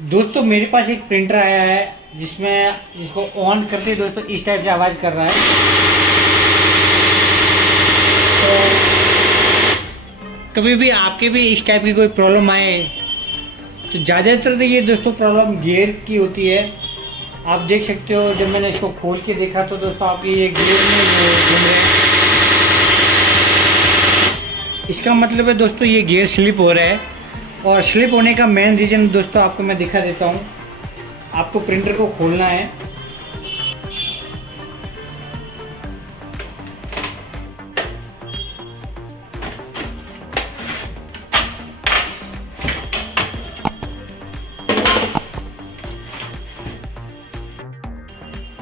दोस्तों मेरे पास एक प्रिंटर आया है जिसको ऑन करते ही दोस्तों इस टाइप से आवाज़ कर रहा है। तो कभी भी आपके भी इस टाइप की कोई प्रॉब्लम आए तो ज़्यादातर तो ये दोस्तों प्रॉब्लम गियर की होती है। आप देख सकते हो जब मैंने इसको खोल के देखा तो दोस्तों आप ये गियर में वो घूम रहे हैं। इसका मतलब है दोस्तों ये गियर स्लिप हो रहा है। और स्लिप होने का मेन रीज़न दोस्तों आपको मैं दिखा देता हूँ। आपको प्रिंटर को खोलना है।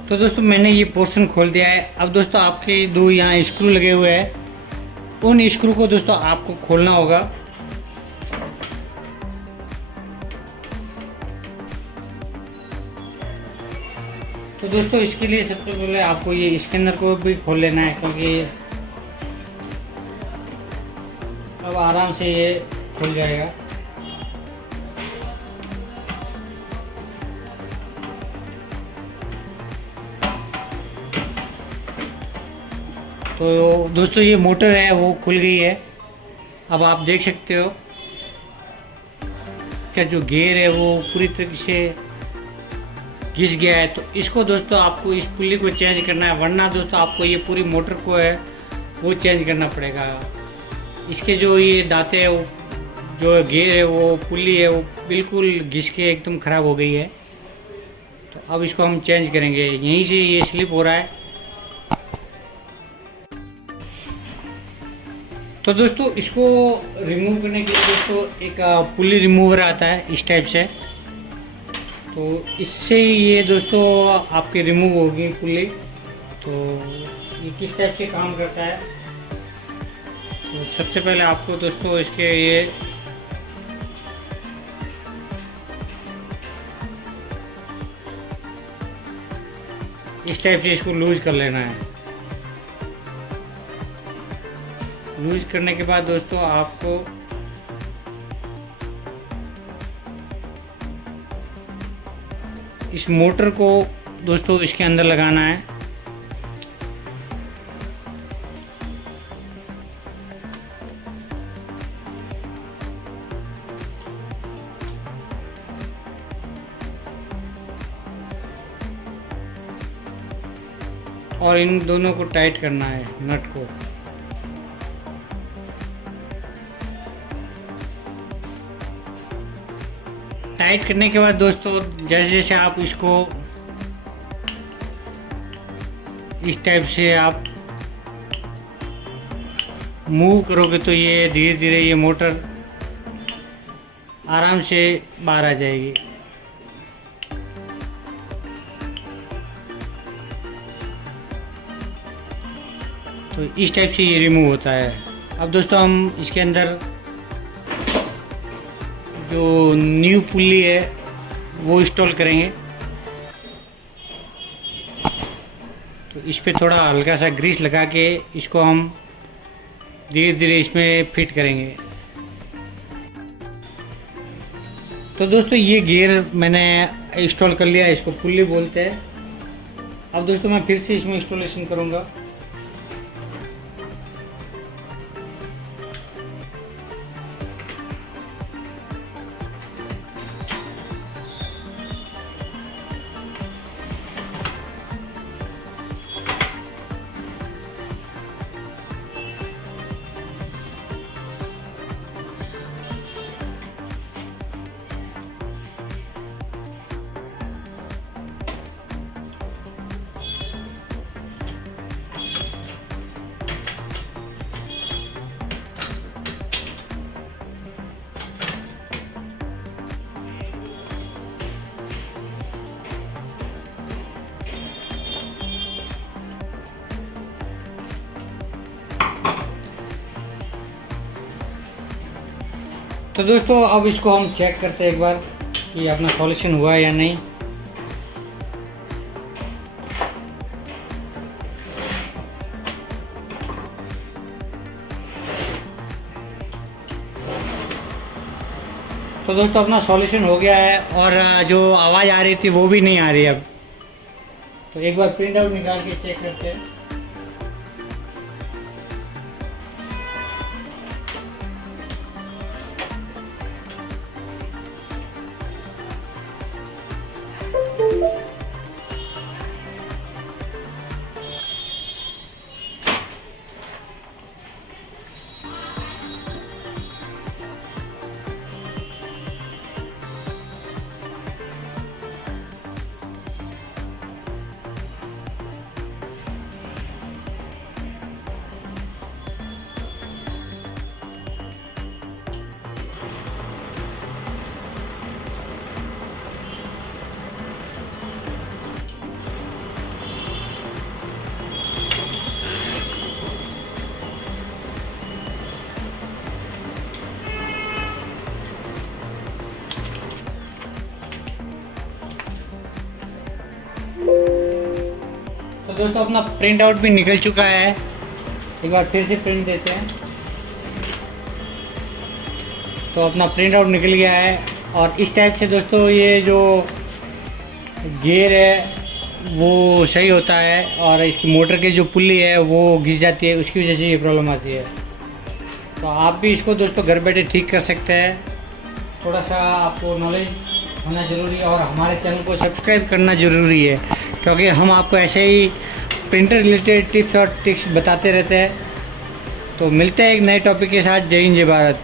तो दोस्तों मैंने ये पोर्शन खोल दिया है। अब दोस्तों आपके दो यहाँ स्क्रू लगे हुए हैं, उन स्क्रू को दोस्तों आपको खोलना होगा। तो दोस्तों इसके लिए सबसे पहले आपको ये स्कैनर को भी खोल लेना है, क्योंकि अब आराम से ये खुल जाएगा। तो दोस्तों ये मोटर है वो खुल गई है। अब आप देख सकते हो क्या जो गियर है वो पूरी तरीके से घिस गया है। तो इसको दोस्तों आपको इस पुल्ली को चेंज करना है, वरना दोस्तों आपको ये पूरी मोटर को है वो चेंज करना पड़ेगा। इसके जो ये दांते है वो जो गियर है वो पुल्ली है वो बिल्कुल घिस के एकदम ख़राब हो गई है। तो अब इसको हम चेंज करेंगे। यहीं से ये स्लिप हो रहा है। तो दोस्तों इसको रिमूव करने के लिए दोस्तों एक पुल्ली रिमूवर आता है इस टाइप से। तो इससे ये दोस्तों आपके रिमूव होगी पुल्ली। तो ये किस टाइप से काम करता है, तो सबसे पहले आपको दोस्तों इसके ये इस टाइप से इसको लूज कर लेना है। लूज करने के बाद दोस्तों आपको इस मोटर को दोस्तों इसके अंदर लगाना है। और इन दोनों को टाइट करना है, नट को। टाइट करने के बाद दोस्तों जैसे जैसे आप इसको इस टाइप से आप मूव करोगे तो ये धीरे धीरे ये मोटर आराम से बाहर आ जाएगी। तो इस टाइप से ये रिमूव होता है। अब दोस्तों हम इसके अंदर जो न्यू पुल्ली है वो इंस्टॉल करेंगे। तो इस पे थोड़ा हल्का सा ग्रीस लगा के इसको हम धीरे धीरे इसमें फिट करेंगे। तो दोस्तों ये गियर मैंने इंस्टॉल कर लिया है, इसको पुल्ली बोलते हैं। अब दोस्तों मैं फिर से इसमें इंस्टॉलेशन करूँगा। तो दोस्तों अब इसको हम चेक करते हैं एक बार कि अपना सॉल्यूशन हुआ है या नहीं। तो दोस्तों अपना सॉल्यूशन हो गया है और जो आवाज़ आ रही थी वो भी नहीं आ रही अब। तो एक बार प्रिंट आउट निकाल के चेक करते हैं। तो दोस्तों अपना प्रिंट आउट भी निकल चुका है। एक बार फिर से प्रिंट देते हैं। तो अपना प्रिंट आउट निकल गया है और इस टाइप से दोस्तों ये जो गियर है वो सही होता है और इसकी मोटर की जो पुल्ली है वो घिस जाती है, उसकी वजह से ये प्रॉब्लम आती है। तो आप भी इसको दोस्तों घर बैठे ठीक कर सकते हैं। थोड़ा सा आपको नॉलेज होना ज़रूरी है और हमारे चैनल को सब्सक्राइब करना ज़रूरी है, क्योंकि हम आपको ऐसे ही प्रिंटर रिलेटेड टिप्स और ट्रिक्स बताते रहते हैं। तो मिलते हैं एक नए टॉपिक के साथ। जय हिंद, जय भारत।